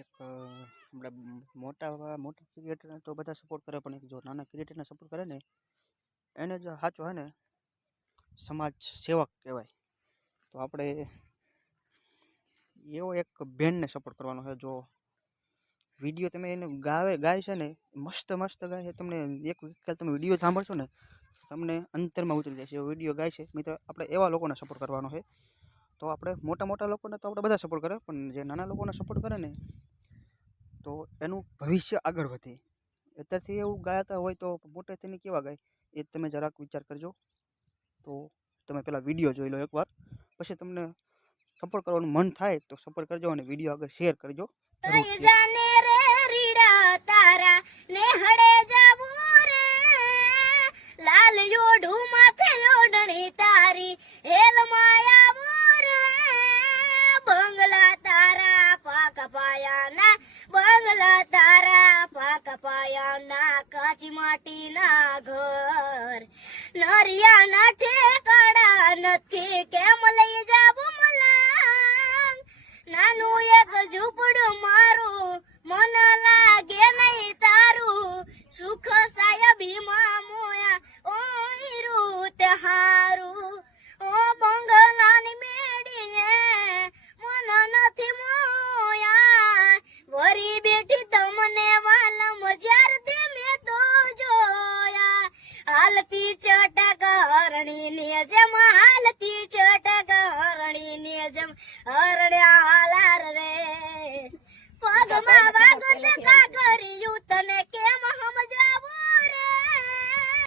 એક આપણે મોટા મોટા ક્રિએટરને તો બધા સપોર્ટ કરે, પણ એક જો નાના ક્રિએટરને સપોર્ટ કરે ને, એને જ સાચો હોય ને, સમાજ સેવક કહેવાય. તો આપણે એવો એક બેનને સપોર્ટ કરવાનો છે, જો વીડિયો તમે એને ગાવે, ગાય છે ને, મસ્ત મસ્ત ગાય છે. તમને એક ખ્યાલ તમે વીડિયો સાંભળશો ને તમને અંતરમાં ઉતરી જશે. એવો વીડિયો ગાય છે. મિત્ર, આપણે એવા લોકોને સપોર્ટ કરવાનો છે. તો આપણે મોટા મોટા લોકોને તો આપણે બધા સપોર્ટ કરે, પણ જે નાના લોકોને સપોર્ટ કરે ને એનું ભવિષ્ય આગળ વધે. અત્યારથી એવું ગાતા હોય તો મોટે થઈને કેવા ગાય? એ તમે જરાક વિચાર કરજો. તો તમે પહેલાં વીડિયો જોઈ લો એકવાર. પછી તમને સપોર્ટ કરવાનું મન થાય તો સપોર્ટ કરજો અને વીડિયો આગળ શેર કરજો. તારા ને હડે કપાયાના કાચ માટીના ઘર. નરિયાના ઠેકાડા નથી, કેમ લઈ જાવ મલાંગ? નાનું એક ઝૂપડું મારું, મન લાગે નહીં તારું. સુખ સાહેબ મોયા ઓઈ રૂત હા હાલતી ચટક હરણી ને જેમ હાલતી ચટક હરણી ને જેમ